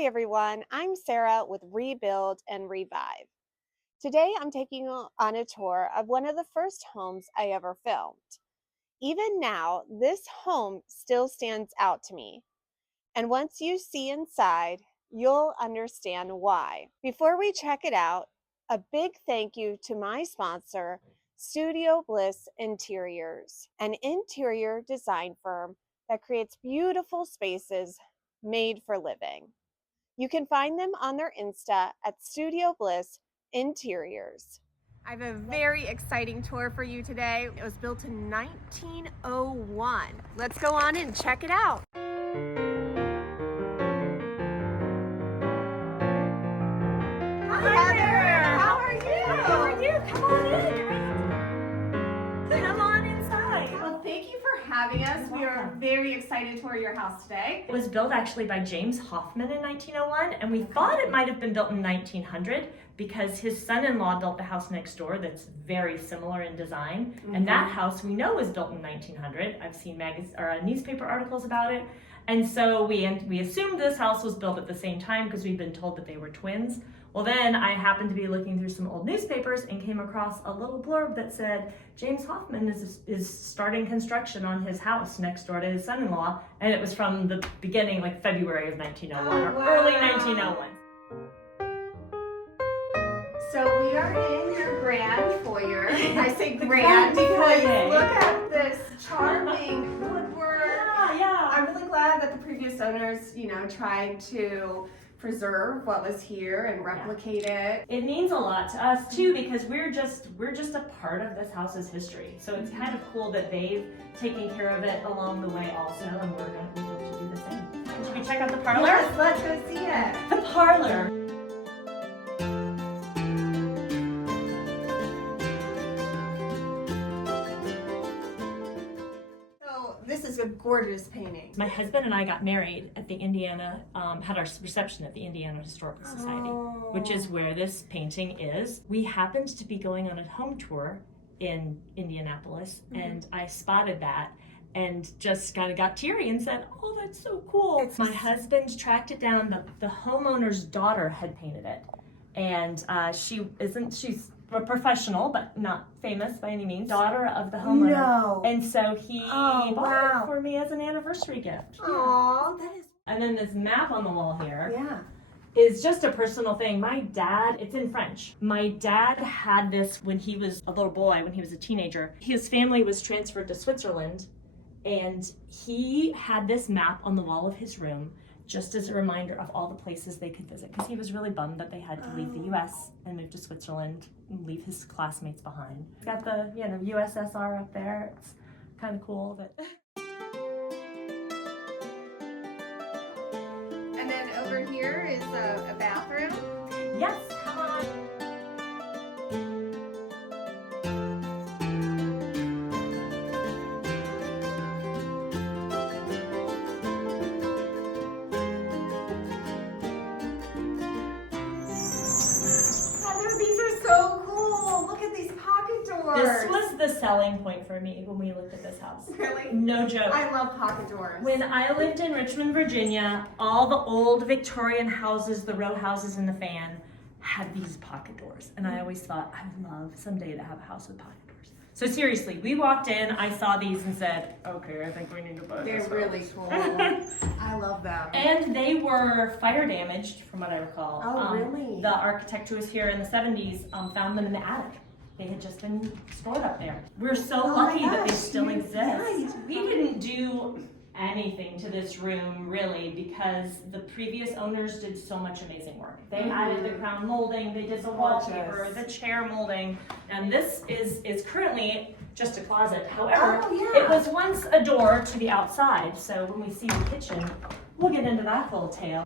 Hi everyone, I'm Sarah with Rebuild and Revive. Today I'm taking you on a tour of one of the first homes I ever filmed. Even now, this home still stands out to me. And once you see inside, you'll understand why. Before we check it out, a big thank you to my sponsor, Studio Bliss Interiors, an interior design firm that creates beautiful spaces made for living. You can find them on their Insta at Studio Bliss Interiors. I have a very exciting tour for you today. It was built in 1901. Let's go on and check it out. Hi Heather! How are you? How are you? Come on in. Come on inside. Well, thank you for having us. We are very excited to tour your house today. It was built actually by James Hoffman in 1901, and we thought it might have been built in 1900 because his son-in-law built the house next door that's very similar in design. And that house we know was built in 1900. I've seen newspaper articles about it. And so we assumed this house was built at the same time because we'd been told that they were twins. Well, then I happened to be looking through some old newspapers and came across a little blurb that said James Hoffman is starting construction on his house next door to his son-in-law, and it was from the beginning, like February of 1901 or early 1901. So we are in your grand foyer. I say grand because look at this charming woodwork. Yeah. I'm really glad that the previous owners, tried to preserve what was here and replicate it. It means a lot to us too because we're just a part of this house's history. So it's kind of cool that they've taken care of it along the way also, and we're going to be able to do the same. Should we check out the parlor? Yes, let's go see it. The parlor. This is a gorgeous painting. My husband and I got married at the had our reception at the Indiana Historical Society, which is where this painting is. We happened to be going on a home tour in Indianapolis, and I spotted that and just kind of got teary and said, "Oh, that's so cool." My husband tracked it down. The homeowner's daughter had painted it, and she's a professional, but not famous by any means. Daughter of the homeowner. No. And so he bought it for me as an anniversary gift. Aww, that is. And then this map on the wall here Yeah. is just a personal thing. My dad, it's in French. My dad had this when he was a little boy, when he was a teenager. His family was transferred to Switzerland, and he had this map on the wall of his room just as a reminder of all the places they could visit, because he was really bummed that they had to leave the U.S. and move to Switzerland and leave his classmates behind. It's got the USSR up there. It's kind of cool. And then over here is a bathroom. Yes, come on. So cool. Look at these pocket doors. This was the selling point for me when we looked at this house. Really? No joke. I love pocket doors. When I lived in Richmond, Virginia, all the old Victorian houses, the row houses in the fan, had these pocket doors. And I always thought, I would love someday to have a house with pocket doors. So seriously, we walked in, I saw these and said, okay, I think we need to buy this. They're really cool. I love them. And they were fire damaged, from what I recall. Oh, really? The architect who was here in the 70s found them in the attic. They had just been stored up there. We're so lucky that they still exist. Right. We didn't do anything to this room really because the previous owners did so much amazing work. They added the crown molding, they did the wallpaper, the chair molding, and this is currently just a closet. However, it was once a door to the outside, so when we see the kitchen, we'll get into that whole tale.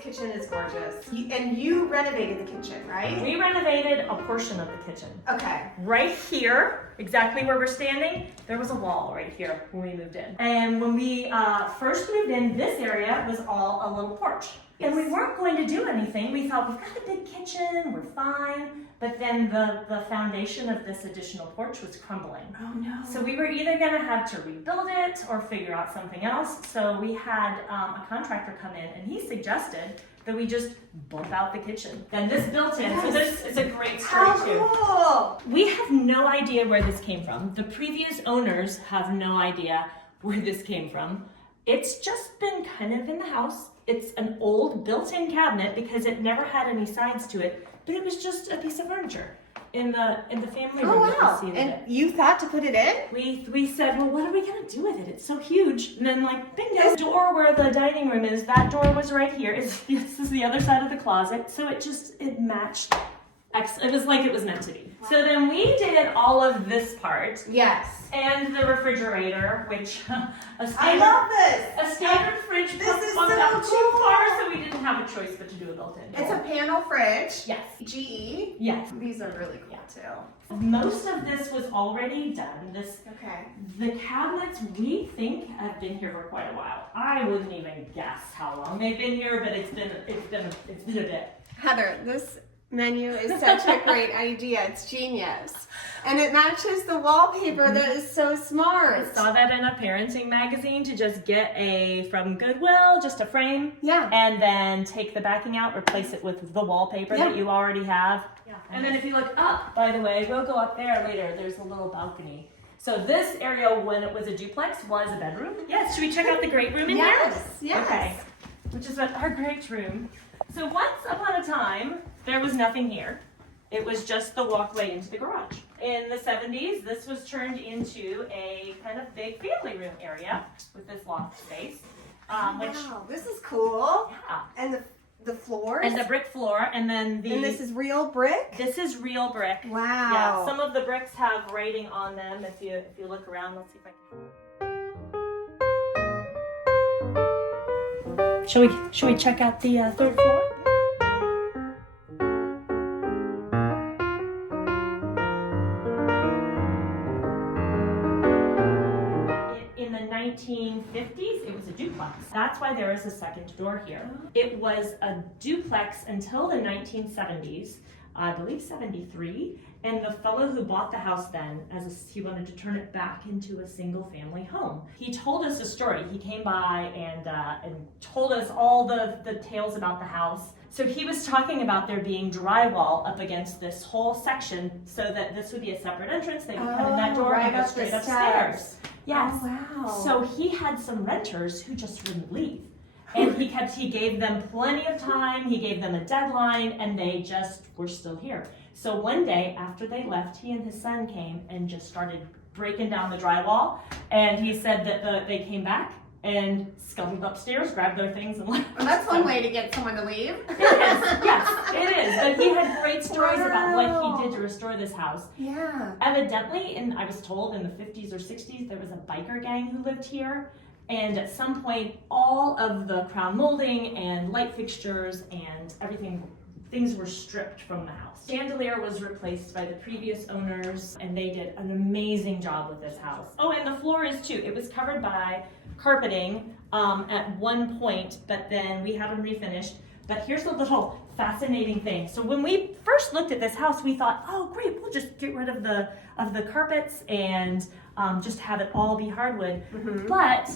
Kitchen is gorgeous. And you renovated the kitchen, right? We renovated a portion of the kitchen. Okay. Right here, exactly where we're standing, there was a wall right here when we moved in. And when we first moved in, this area was all a little porch. And we weren't going to do anything. We thought, we've got a big kitchen, we're fine. But then the foundation of this additional porch was crumbling. Oh no. So we were either gonna have to rebuild it or figure out something else. So we had a contractor come in and he suggested that we just bump out the kitchen. Then this built in, so this is a great story too. Cool. We have no idea where this came from. The previous owners have no idea where this came from. It's just been kind of in the house. It's an old built-in cabinet because it never had any sides to it, but it was just a piece of furniture in the family room. Oh that wow. we seated And it. you thought to put it in? We said, well, what are we gonna do with it? It's so huge. And then like, bingo, the door where the dining room is, that door was right here. This is the other side of the closet. So it matched. It was like it was meant to be. Wow. So then we did all of this part. Yes. And the refrigerator, which I love this. a standard fridge This bumped is up so too cool. far, so we didn't have a choice but to do a built-in. It's a panel fridge. Yes. GE. Yes. These are really cool too. Most of this was already done. Okay. The cabinets, we think, have been here for quite a while. I wouldn't even guess how long they've been here, but it's been a bit. Heather, this menu is such a great idea. It's genius. And it matches the wallpaper that is so smart. I saw that in a parenting magazine to just get from Goodwill, just a frame. Yeah. And then take the backing out, replace it with the wallpaper that you already have. Yeah. And then if you look up, by the way, we'll go up there later, there's a little balcony. So this area, when it was a duplex, was a bedroom. Yes, should we check out the great room in here? Yes. Okay, which is our great room. So once upon a time, there was nothing here. It was just the walkway into the garage. In the 70s, this was turned into a kind of big family room area with this loft space. Wow, this is cool. Yeah. And the floors? And the brick floor, and then And this is real brick? This is real brick. Wow. Yeah, some of the bricks have writing on them. If you look around, let's see if I can. Shall we check out the third floor? In the 1950s, it was a duplex. That's why there is a second door here. It was a duplex until the 1970s, I believe 73, and the fellow who bought the house then, he wanted to turn it back into a single family home. He told us a story. He came by and told us all the tales about the house. So he was talking about there being drywall up against this whole section so that this would be a separate entrance. They would come in that door and go straight upstairs. Yes. Oh, wow. So he had some renters who just wouldn't leave. And he gave them plenty of time, he gave them a deadline, and they just were still here. So one day after they left, he and his son came and just started breaking down the drywall. And he said that they came back and scuttled upstairs, grabbed their things and left. Well, that's one way to get someone to leave. It is, yes, it is. But he had great stories about what he did to restore this house. Yeah. Evidently, I was told in the 50s or 60s, there was a biker gang who lived here. And at some point, all of the crown molding and light fixtures and things were stripped from the house. Chandelier was replaced by the previous owners, and they did an amazing job with this house. Oh, and the floor is too. It was covered by carpeting at one point, but then we had them refinished. But here's the little fascinating thing. So when we first looked at this house, we thought, oh great, we'll just get rid of the carpets and just have it all be hardwood. Mm-hmm. But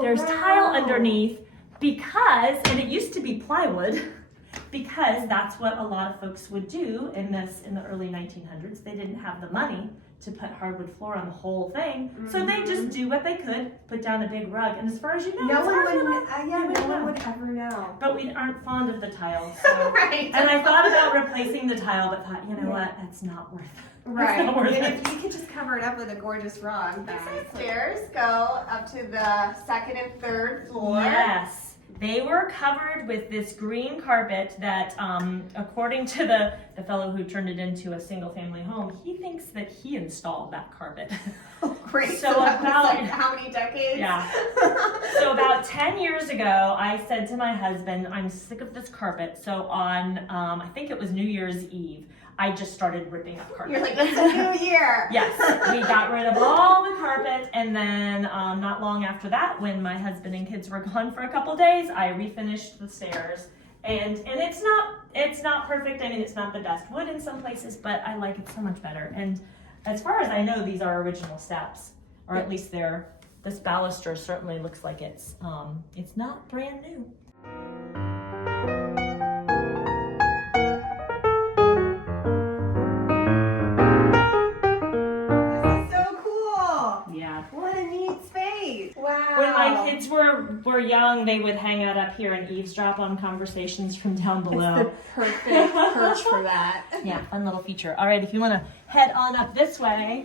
there's tile underneath and it used to be plywood, because that's what a lot of folks would do in the early 1900s. They didn't have the money to put hardwood floor on the whole thing, so they just do what they could, put down a big rug, and as far as you know, no one would ever know. But we aren't fond of the tile. So. Right. And I thought about replacing the tile, but thought, you know what, that's not worth it. Right. That's not worth and it. if you could just cover it up with a gorgeous rug. These stairs go up to the second and third floor. Yes. They were covered with this green carpet that, according to the fellow who turned it into a single family home, he thinks that he installed that carpet. Oh, great. So that was about, like how many decades? Yeah. So about 10 years ago, I said to my husband, I'm sick of this carpet. So on, I think it was New Year's Eve, I just started ripping up carpet. You're like, it's a new year. Yes, we got rid of all the carpet, and then not long after that, when my husband and kids were gone for a couple days, I refinished the stairs. And it's not perfect. I mean, it's not the best wood in some places, but I like it so much better. And as far as I know, these are original steps, or at least this baluster certainly looks like it's not brand new. What a neat space. Wow. When my kids were young, they would hang out up here and eavesdrop on conversations from down below. It's the perfect perch for that. Yeah, fun little feature. All right, if you want to head on up this way.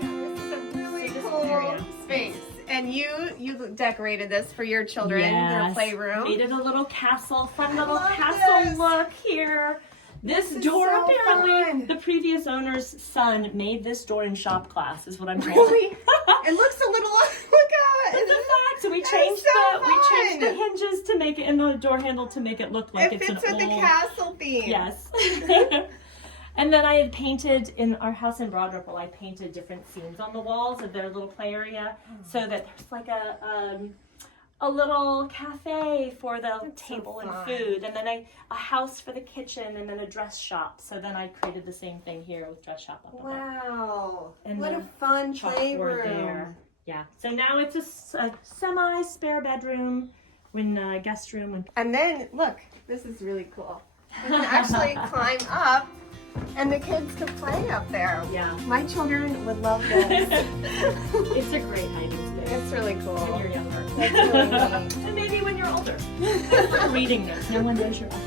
This is a really cool space. And you decorated this for your children, their playroom. Made it a little castle, fun little castle look here. This door, so apparently, fun. the previous owner's son made this door in shop class, is what I'm told. Really? It looks a little, look how It's a fact. So we changed the hinges to make it, and the door handle to make it look like it's an fits with the castle theme. Yes. And then I had painted in our house in Broad Ripple. I painted different scenes on the walls of their little play area, so that there's like a little cafe for the table and food, and then a house for the kitchen, and then a dress shop. So then I created the same thing here with dress shop up above. Wow. And what a fun chalkboard playroom. there. Yeah. So now it's a semi spare bedroom, guest room. And then look, this is really cool. You can actually climb up, and the kids can play up there. Yeah. My children would love this. It's a great hiding space. It's really cool. When you're younger. That's really neat. And maybe when you're older. Reading this. No one knows you're up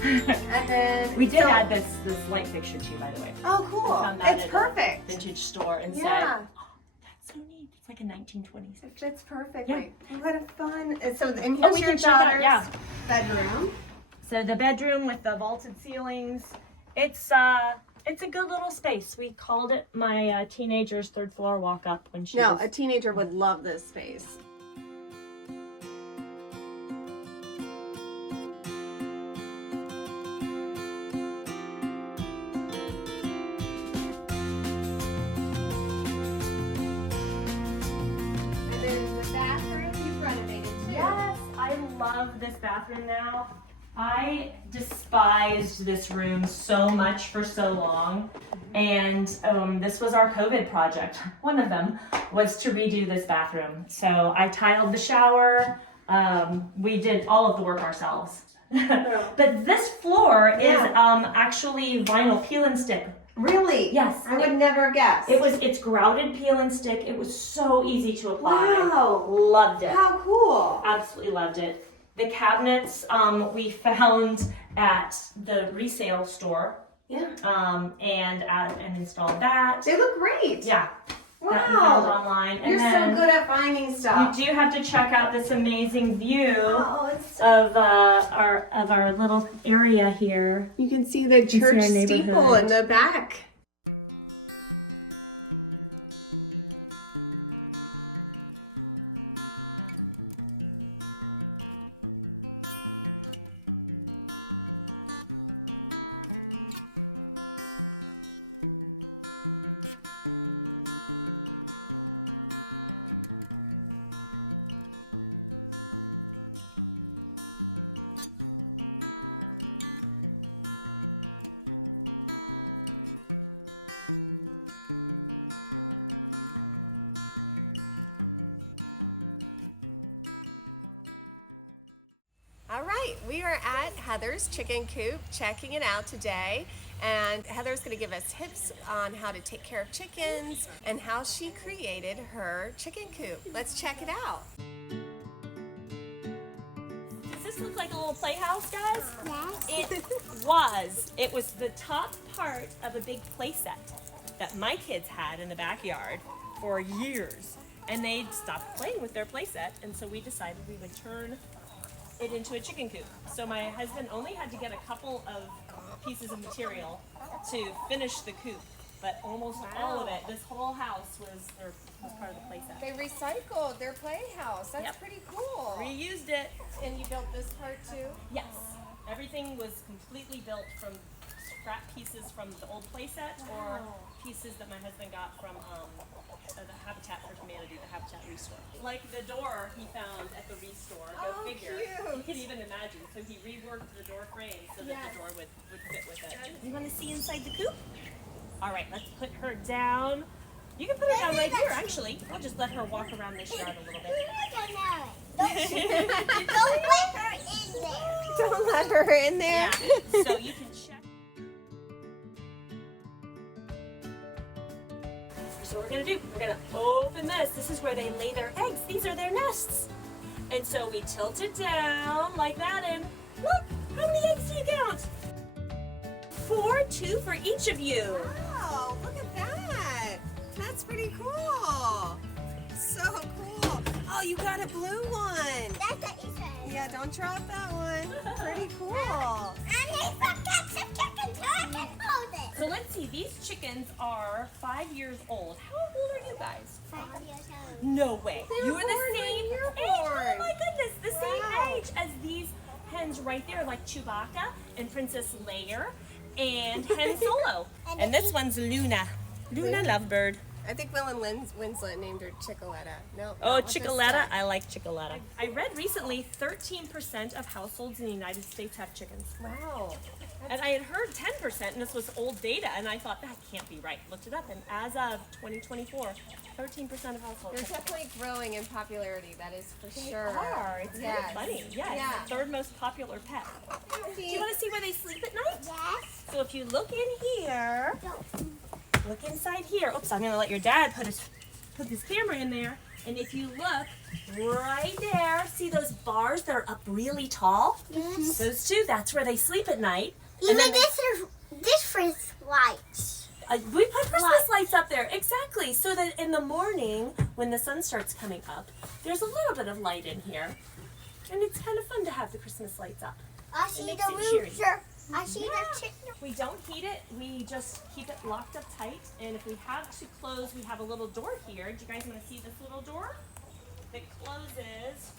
there. And then We did add this light fixture too, by the way. Oh, cool. Found that It's at a perfect. vintage store and said, Yeah. oh, that's so neat. It's like a 1920s. It fits perfectly. What a fun. And so, and Oh, here's we your can check it out, daughter's bedroom. So the bedroom with the vaulted ceilings, it's a good little space. We called it my teenager's third floor walk up when she was... A teenager would love this space. And then the bathroom you've renovated too. Yes, I love this bathroom now. I despised this room so much for so long, and this was our COVID project. One of them was to redo this bathroom. So I tiled the shower. We did all of the work ourselves. But this floor is actually vinyl peel and stick. Really? Yes. I would never guess. It's grouted peel and stick. It was so easy to apply. Wow. Loved it. How cool. Absolutely loved it. The cabinets we found at the resale store. Yeah. And installed that. They look great. Yeah. That we found Wow. online. And You're then so good at finding stuff. you do have to check out this amazing view Oh, it's so of our little area here. You can see the see our church steeple neighborhood. in the back. All right, we are at Heather's Chicken Coop checking it out today. And Heather's going to give us tips on how to take care of chickens and how she created her chicken coop. Let's check it out. Does this look like a little playhouse, guys? Yes. It was the top part of a big play set that my kids had in the backyard for years. And they stopped playing with their play set, and so we decided we would turn it into a chicken coop. So my husband only had to get a couple of pieces of material to finish the coop. but almost all of it, this whole house was part of the playset. They recycled their playhouse. That's Yep. pretty cool. Reused it. And you built this part too? Yes. Everything was completely built from scrap pieces from the old playset or pieces that my husband got from the Habitat for Humanity, the Habitat Restore. Like the door he found at the Restore, go figure. Cute. You can even imagine. So he reworked the door frame so that the door would fit with it. You want to see inside the coop? All right, let's put her down. You can put her down right here, actually. I'll just let her walk around this yard a little bit. Don't let her in there. Don't let her in there. Yeah. So you can check. So what we're gonna do, we're gonna open this. This is where they lay their eggs. These are their nests. And so we tilt it down like that, and look, how many eggs do you count? 4, 2 for each of you. Wow, look at that. That's pretty cool. So cool. Oh, you got a blue one. That's what you said. Yeah, don't drop that one. Pretty cool. And he forgot some chicken so I can hold it. So let's see, these chickens are 5 years old. How old are you guys? 5 years old. No way. They You were are the born same when you were age. born. Oh my goodness, the Wow. same age as these hens right there, like Chewbacca and Princess Leia and Hen Solo. And this one's Luna. Luna Lovebird. I think Will and Winslet named her Chicoletta. No. Oh, not with this Chicoletta. stuff. I like Chicoletta. I read recently 13% of households in the United States have chickens. Wow. And I had heard 10%, and this was old data, and I thought that can't be right. Looked it up, and as of 2024, 13% of households. They're definitely growing in popularity, that is for They sure. are. It's kind of funny. Yeah, Yeah. it's the third most popular pet. Do you want to see where they sleep at night? Yes. So if you look in here, Don't. look inside here. Oops, I'm going to let your dad put his camera in there. And if you look right there, see those bars that are up really tall? Yes. Those two, that's where they sleep at night. Even then this is different lights. We put Christmas lights up there, exactly, so that in the morning, when the sun starts coming up, there's a little bit of light in here. And it's kind of fun to have the Christmas lights up. I see makes the it cheery. rooster. I see the chicken. We don't heat it, we just keep it locked up tight. And if we have to close, we have a little door here. Do you guys want to see this little door? That closes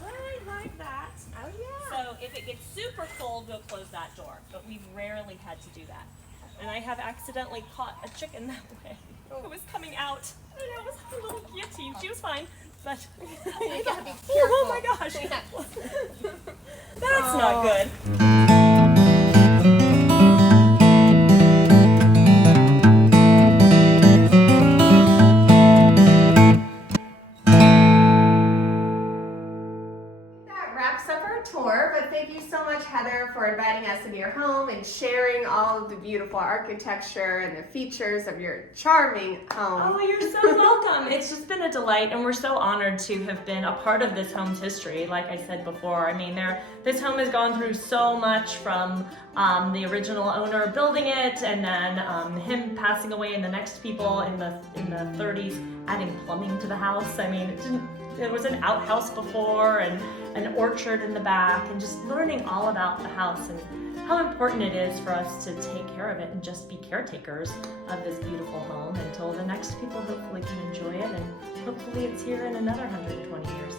right like that. Oh, yeah. So if it gets super cold, we'll close that door. But we've rarely had to do that. And I have accidentally caught a chicken that way. It was coming out. I know, it was a little guillotine. She was fine. But You gotta be oh my careful. gosh. That's not good. That wraps up our tour, but thank you so much, Heather, for inviting us into your home and sharing all of the beautiful architecture and the features of your charming home. Oh, you're so welcome. It's just been a delight, and we're so honored to have been a part of this home's history. Like I said before, I mean, this home has gone through so much from the original owner building it, and then him passing away, and the next people in the 30s adding plumbing to the house. I mean, there was an outhouse before, and an orchard in the back, and just learning all about the house and how important it is for us to take care of it and just be caretakers of this beautiful home until the next people hopefully can enjoy it, and hopefully it's here in another 120 years.